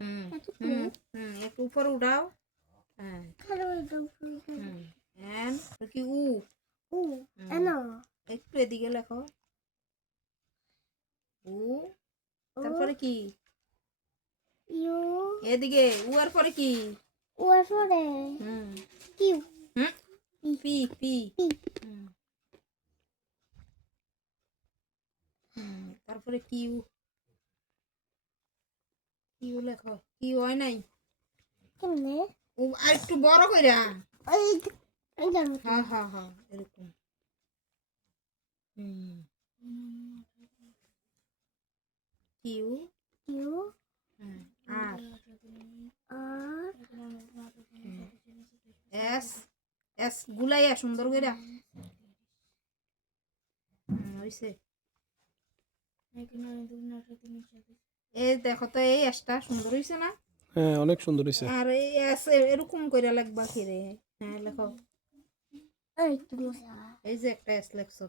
হুম হুম হুম একটু উপরে উঠাও। হ্যাঁ হুম এন কি উ একটু এদিকে লেখো উ তারপরে কি এদিকে উ আর পরে কি হুম হুম পি পি হুম হুম তারপরে কিউ কিউ লেখো কিউ হয় নাই ও আর একটু বড় কইরা হ্যাঁ হ্যাঁ হ্যাঁ এরকম হুম কিউ হ্যাঁ আর এস এস গুলাইয়া সুন্দর কইরা হইছে এই দেখো তো এই এসটা সুন্দর হইছে না? হ্যাঁ, অনেক সুন্দর হইছে। আর এই এস এরকম কইরা লাগবা কি রে? হ্যাঁ লেখো এই যে একটা এস লেখছো